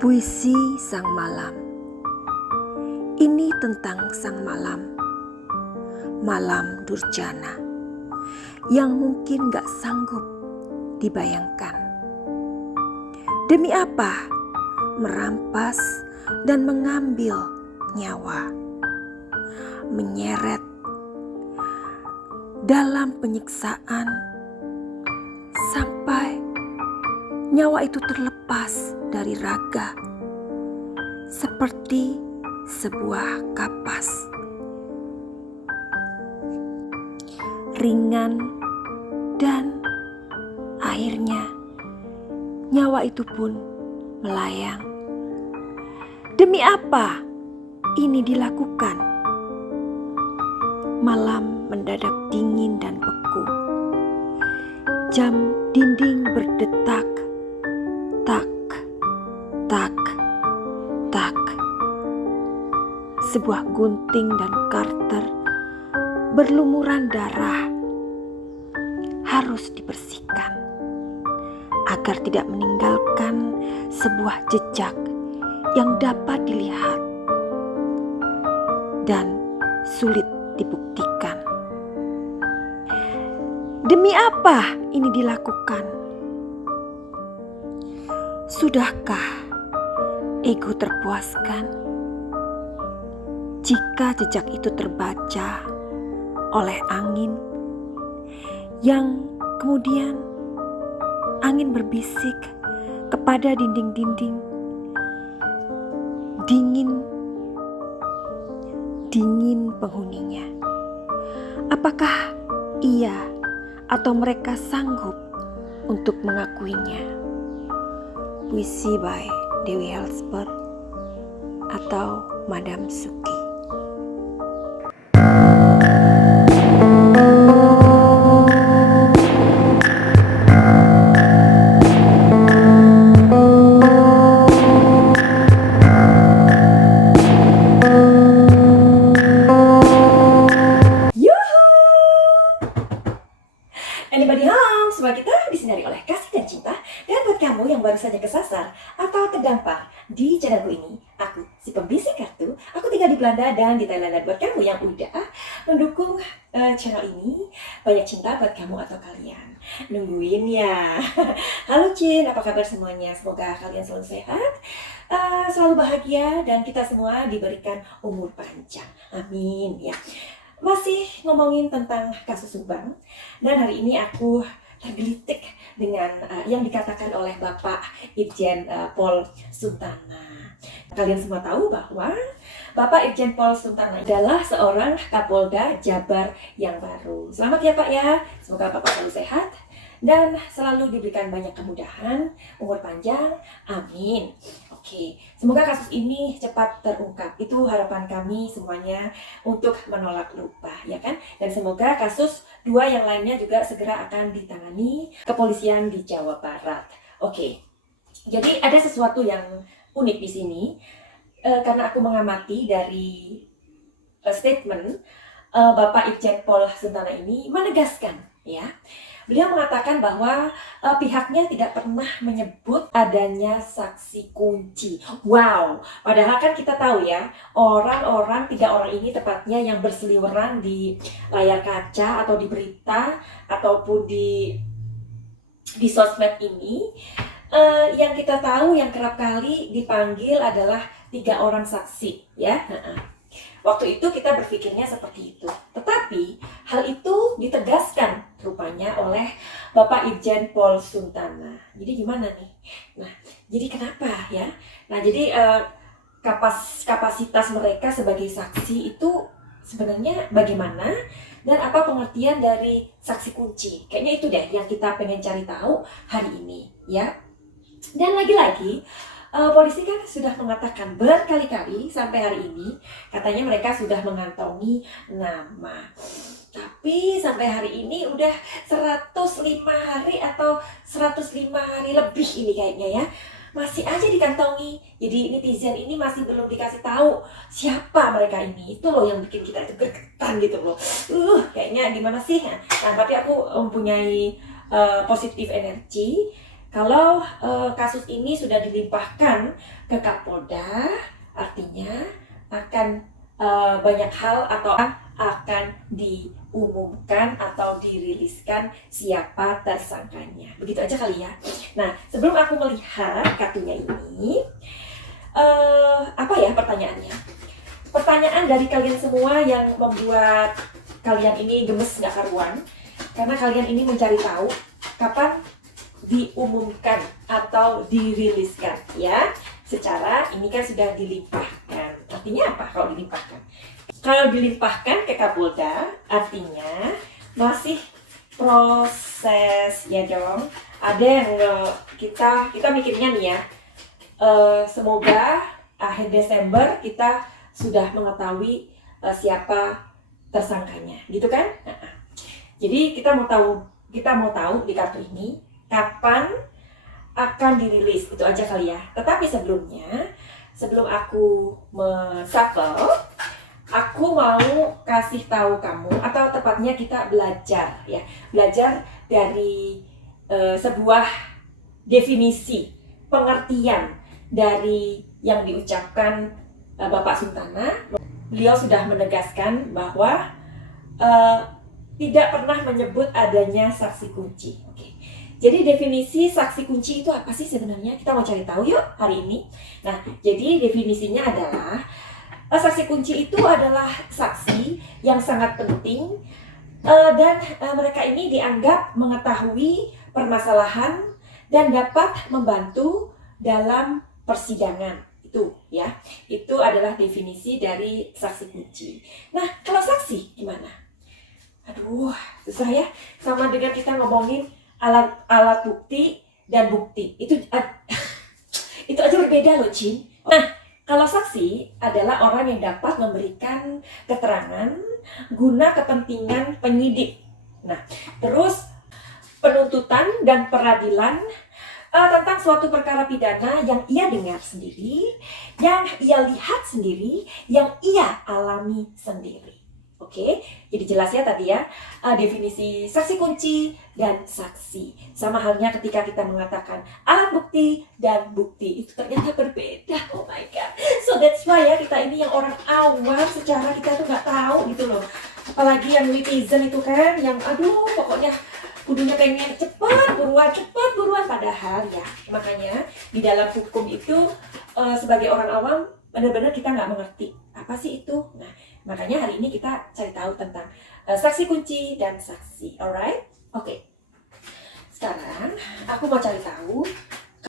Puisi Sang Malam. Ini tentang sang malam, malam durjana, yang mungkin gak sanggup dibayangkan. Demi apa merampas dan mengambil nyawa, menyeret dalam penyiksaan sampai nyawa itu terlepas dari raga seperti sebuah kapas ringan, dan akhirnya nyawa itu pun melayang. Demi apa ini dilakukan? Malam mendadak dingin dan beku. Jam dinding berdetak, tak, tak, tak. Sebuah gunting dan karter berlumuran darah harus dibersihkan agar tidak meninggalkan sebuah jejak yang dapat dilihat dan sulit dibuktikan. Demi apa ini dilakukan? Sudahkah ego terpuaskan jika jejak itu terbaca oleh angin yang kemudian angin berbisik kepada dinding-dinding, dingin penghuninya? Apakah ia atau mereka sanggup untuk mengakuinya? Puisi by Dewi Helsper atau Madam Suki. Anybody home? Semua kita disinari oleh kasih dan cinta. Dan buat kamu yang baru saja kesasar atau terdampar di channelku ini, aku si pembisik kartu. Aku tinggal di Belanda dan di Thailand. Dan buat kamu yang udah mendukung channel ini, banyak cinta buat kamu atau kalian nungguin ya. Halo Cin, apa kabar semuanya? Semoga kalian selalu sehat, selalu bahagia, dan kita semua diberikan umur panjang. Amin ya. Masih ngomongin tentang kasus Subang, dan hari ini aku tergelitik dengan yang dikatakan oleh Bapak Irjen Pol Suntana. Kalian semua tahu bahwa Bapak Irjen Pol Suntana adalah seorang Kapolda Jabar yang baru. Selamat ya Pak ya, semoga Bapak selalu sehat dan selalu diberikan banyak kemudahan, umur panjang, amin. Oke, semoga kasus ini cepat terungkap. Itu harapan kami semuanya untuk menolak lupa, ya kan? Dan semoga kasus dua yang lainnya juga segera akan ditangani kepolisian di Jawa Barat. Oke, jadi ada sesuatu yang unik di sini karena aku mengamati dari statement Bapak Irjen Pol Suntana ini menegaskan, ya. Beliau mengatakan bahwa pihaknya tidak pernah menyebut adanya saksi kunci. Wow, padahal kan kita tahu ya, tiga orang ini tepatnya yang berseliweran di layar kaca atau di berita ataupun di sosmed ini, yang kita tahu yang kerap kali dipanggil adalah 3 orang saksi, ya. Waktu itu kita berpikirnya seperti itu. Tetapi hal itu ditegaskan rupanya oleh Bapak Irjen Pol Suntana. Jadi gimana nih? Nah, jadi kenapa ya? Nah, jadi kapasitas mereka sebagai saksi itu sebenarnya bagaimana? Dan apa pengertian dari saksi kunci? Kayaknya itu deh yang kita pengen cari tahu hari ini, ya. Dan lagi-lagi polisi kan sudah mengatakan berkali-kali sampai hari ini, katanya mereka sudah mengantongi nama. Tapi sampai hari ini udah 105 hari atau 105 hari lebih ini kayaknya ya, masih aja dikantongi. Jadi netizen ini masih belum dikasih tahu siapa mereka ini. Itu loh yang bikin kita itu gergetan gitu loh. Kayaknya gimana sih? Nah, tapi aku mempunyai positif energi Kalau kasus ini sudah dilimpahkan ke Kapolda, artinya akan banyak hal atau akan diumumkan atau diriliskan siapa tersangkanya. Begitu aja kali ya. Nah, sebelum aku melihat kartunya ini, apa ya pertanyaannya? Pertanyaan dari kalian semua yang membuat kalian ini gemes gak karuan, karena kalian ini mencari tahu kapan diumumkan atau diriliskan ya. Secara ini kan sudah dilimpahkan. Artinya apa kalau dilimpahkan? Kalau dilimpahkan ke Kapolda, artinya masih proses ya dong. Ada yang kita mikirnya nih ya, semoga akhir Desember kita sudah mengetahui siapa tersangkanya, gitu kan? Jadi kita mau tahu di kartu ini kapan akan dirilis, itu aja kali ya. Tetapi sebelum aku men-shuffle, aku mau kasih tahu kamu, atau tepatnya kita belajar dari sebuah definisi, pengertian dari yang diucapkan Bapak Suntana. Beliau sudah menegaskan bahwa tidak pernah menyebut adanya saksi kunci. Oke. Jadi definisi saksi kunci itu apa sih sebenarnya? Kita mau cari tahu yuk hari ini. Nah, jadi definisinya adalah saksi kunci itu adalah saksi yang sangat penting dan mereka ini dianggap mengetahui permasalahan dan dapat membantu dalam persidangan. Itu ya. Itu adalah definisi dari saksi kunci. Nah, kalau saksi gimana? Aduh, susah ya. Sama dengan kita ngomongin alat bukti dan bukti. Itu aja berbeda loh, Cin. Nah, kalau saksi adalah orang yang dapat memberikan keterangan guna kepentingan penyidik. Nah, terus penuntutan dan peradilan tentang suatu perkara pidana yang ia dengar sendiri, yang ia lihat sendiri, yang ia alami sendiri. Oke, jadi jelas ya tadi ya definisi saksi kunci dan saksi. Sama halnya ketika kita mengatakan alat bukti dan bukti, itu ternyata berbeda. Oh my god. So that's why ya kita ini yang orang awam secara kita tuh nggak tahu gitu loh. Apalagi yang netizen itu kan, yang aduh pokoknya kudunya pengen cepat buruan, padahal ya makanya di dalam hukum itu sebagai orang awam benar-benar kita nggak mengerti apa sih itu. Nah, makanya hari ini kita cari tahu tentang saksi kunci dan saksi. Alright? Oke. Sekarang aku mau cari tahu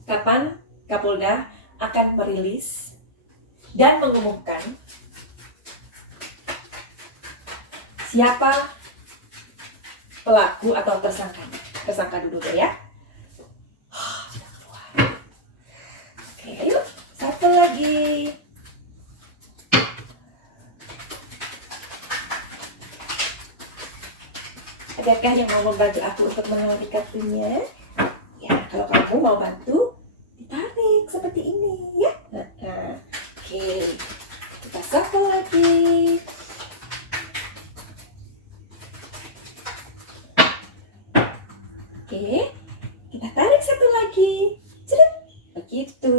kapan Kapolda akan merilis dan mengumumkan siapa pelaku atau tersangkanya. Tersangka dulu deh ya. Oke, ayo satu lagi. Adakah yang mau membantu aku untuk mengambil kartunya? Ya, kalau kamu mau bantu, ditarik seperti ini ya. Oke, kita shuffle lagi. Oke, kita tarik satu lagi. Ceret, begitu.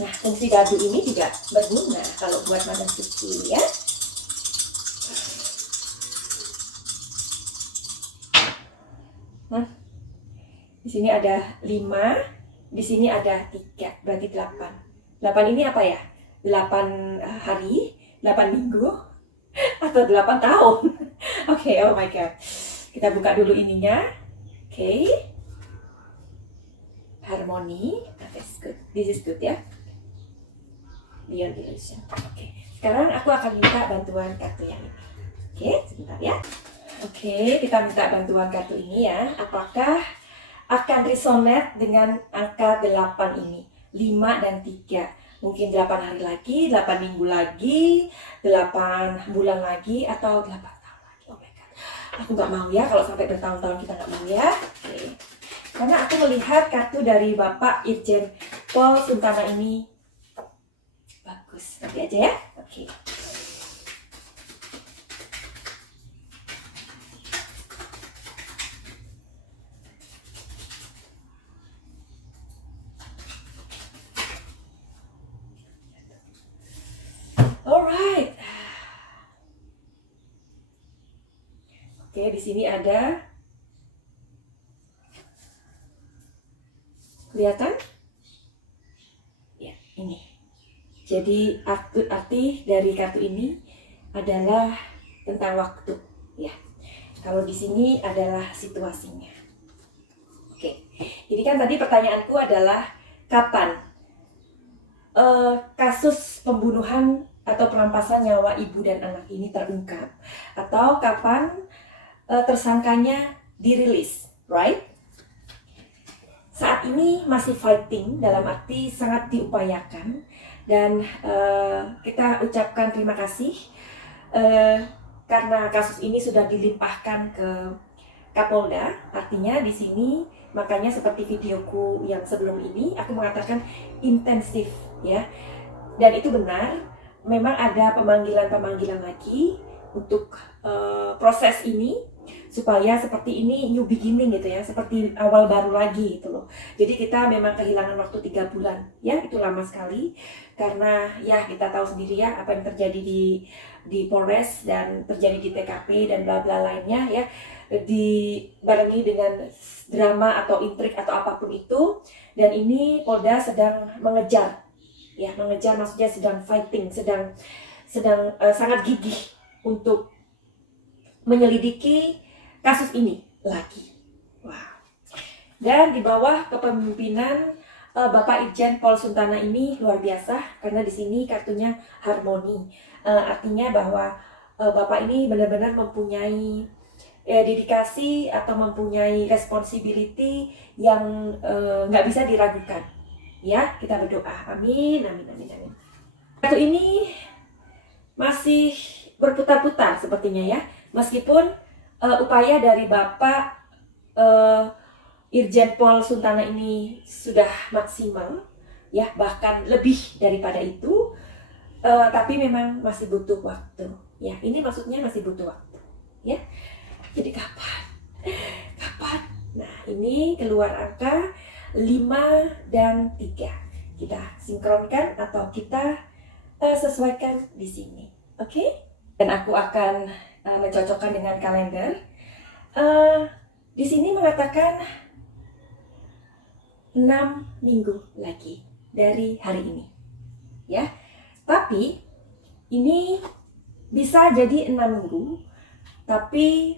Nah, fungsi dadu ini juga berguna kalau buat madam suci ya. Di sini ada 5, di sini ada 3, berarti 8. 8 ini apa ya? 8 hari, 8 minggu, atau 8 tahun? Oke, oh my god. Kita buka dulu ininya. Oke. Harmoni. That's good. This is good ya. Beyond illusion. Oke. Sekarang aku akan minta bantuan kartu yang ini. Oke, sebentar ya. Oke, kita minta bantuan kartu ini ya. Apakah akan resonate dengan angka 8 ini? 5 dan 3. Mungkin 8 hari lagi, 8 minggu lagi, 8 bulan lagi, atau 8 tahun lagi. Oh my god. Aku nggak mau ya kalau sampai bertahun-tahun kita nggak mau ya. Oke. Karena aku melihat kartu dari Bapak Irjen Pol Suntana ini bagus. Nanti aja ya. Oke. Oke, di sini ada, kelihatan? Ya, ini. Jadi arti dari kartu ini adalah tentang waktu, ya. Kalau di sini adalah situasinya. Oke, jadi kan tadi pertanyaanku adalah kapan kasus pembunuhan atau perampasan nyawa ibu dan anak ini terungkap, atau kapan tersangkanya dirilis, right? Saat ini masih fighting, dalam arti sangat diupayakan, dan kita ucapkan terima kasih karena kasus ini sudah dilimpahkan ke Kapolda. Artinya di sini, makanya seperti videoku yang sebelum ini aku mengatakan intensif, ya. Dan itu benar, memang ada pemanggilan lagi untuk proses ini, supaya seperti ini new beginning gitu ya, seperti awal baru lagi gitu loh. Jadi kita memang kehilangan waktu 3 bulan, ya itu lama sekali, karena ya kita tahu sendiri ya apa yang terjadi di Polres dan terjadi di TKP dan bla bla lainnya ya, dibarengi dengan drama atau intrik atau apapun itu. Dan ini Polda sedang mengejar, ya mengejar maksudnya sedang fighting, sedang sangat gigih untuk menyelidiki kasus ini lagi. Wow. Dan di bawah kepemimpinan Bapak Irjen Pol Suntana ini luar biasa, karena di sini kartunya harmoni. Artinya bahwa Bapak ini benar-benar mempunyai dedikasi atau mempunyai responsibility yang nggak bisa diragukan. Ya, kita berdoa. Amin, amin, amin, amin. Kartu ini masih berputar-putar sepertinya ya, meskipun upaya dari Bapak Irjen Pol Suntana ini sudah maksimal, ya bahkan lebih daripada itu, tapi memang masih butuh waktu. Ya, ini maksudnya masih butuh waktu. Ya, jadi kapan? Kapan? Nah, ini keluar angka 5 dan 3. Kita sinkronkan atau kita sesuaikan di sini. Oke? Dan aku akan mencocokkan dengan kalender. Di sini mengatakan 6 minggu lagi dari hari ini, ya. Tapi ini bisa jadi 6 minggu, tapi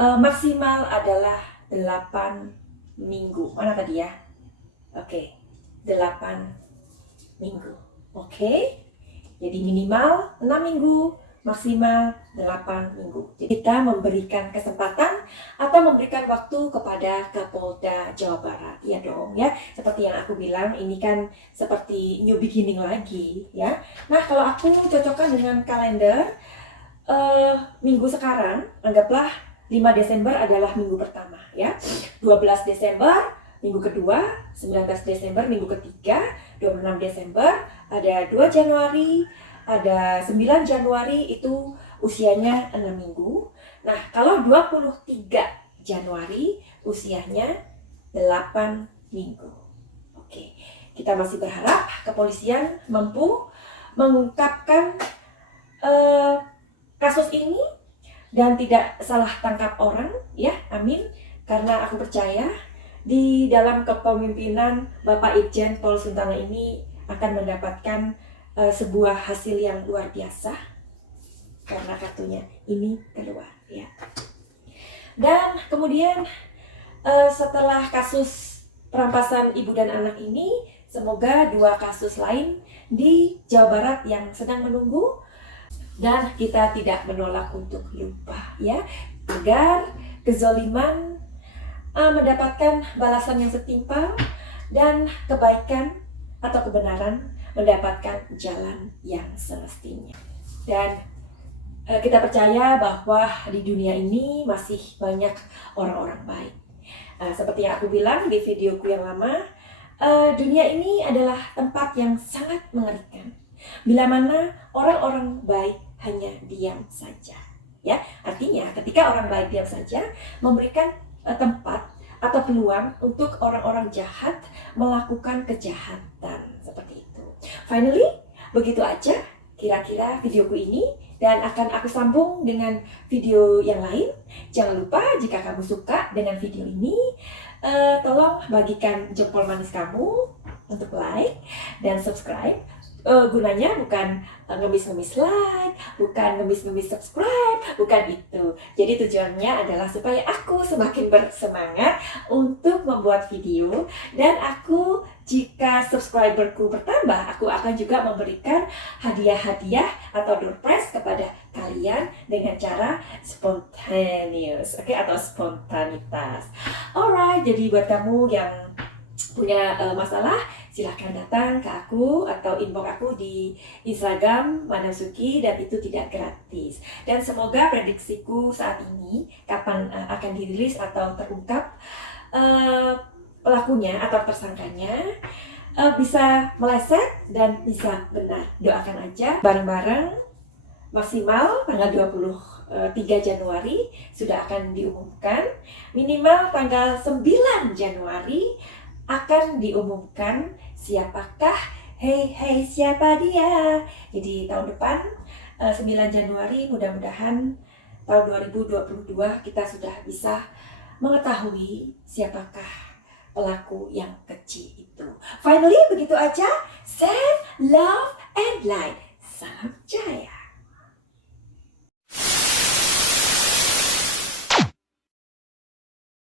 maksimal adalah 8 minggu. Mana tadi ya? Oke, 8 minggu. Oke? Jadi minimal 6 minggu, maksimal 8 minggu. Jadi kita memberikan kesempatan atau memberikan waktu kepada Kapolda Jawa Barat. Iya dong ya, seperti yang aku bilang, ini kan seperti new beginning lagi ya. Nah, kalau aku cocokkan dengan kalender minggu sekarang, anggaplah 5 Desember adalah minggu pertama ya. 12 Desember minggu kedua, 19 Desember minggu ketiga, 26 Desember, ada 2 Januari, ada 9 Januari, itu usianya 6 minggu. Nah, kalau 23 Januari usianya 8 minggu. Oke, kita masih berharap kepolisian mampu mengungkapkan kasus ini dan tidak salah tangkap orang, ya, amin. Karena aku percaya di dalam kepemimpinan Bapak Irjen Pol Suntana ini akan mendapatkan sebuah hasil yang luar biasa, karena kartunya ini keluar ya. Dan kemudian setelah kasus perampasan ibu dan anak ini, semoga 2 kasus lain di Jawa Barat yang sedang menunggu, dan kita tidak menolak untuk lupa ya, agar kezaliman mendapatkan balasan yang setimpal dan kebaikan atau kebenaran mendapatkan jalan yang semestinya. Dan kita percaya bahwa di dunia ini masih banyak orang-orang baik. Seperti yang aku bilang di videoku yang lama, dunia ini adalah tempat yang sangat mengerikan, bila mana orang-orang baik hanya diam saja. Ya, artinya ketika orang baik diam saja, memberikan tempat atau peluang untuk orang-orang jahat melakukan kejahatan seperti itu. Finally, begitu aja kira-kira videoku ini, dan akan aku sambung dengan video yang lain. Jangan lupa jika kamu suka dengan video ini, tolong bagikan jempol manis kamu untuk like dan subscribe. Gunanya bukan ngemis-ngemis like, bukan ngemis-ngemis subscribe, bukan itu. Jadi tujuannya adalah supaya aku semakin bersemangat untuk membuat video, dan aku, jika subscriberku bertambah, aku akan juga memberikan hadiah-hadiah atau door prize kepada kalian dengan cara spontaneous, atau spontanitas. Alright, jadi buat kamu yang punya masalah, silahkan datang ke aku atau inbox aku di Instagram Madam Suki, dan itu tidak gratis. Dan semoga prediksiku saat ini kapan akan dirilis atau terungkap pelakunya atau tersangkanya bisa meleset dan bisa benar. Doakan aja bareng-bareng. Maksimal tanggal 23 Januari sudah akan diumumkan. Minimal tanggal 9 Januari akan diumumkan siapakah siapa dia. Jadi tahun depan 9 Januari mudah-mudahan tahun 2022 kita sudah bisa mengetahui siapakah pelaku yang kecil itu. Finally, begitu aja. Save, love, and light.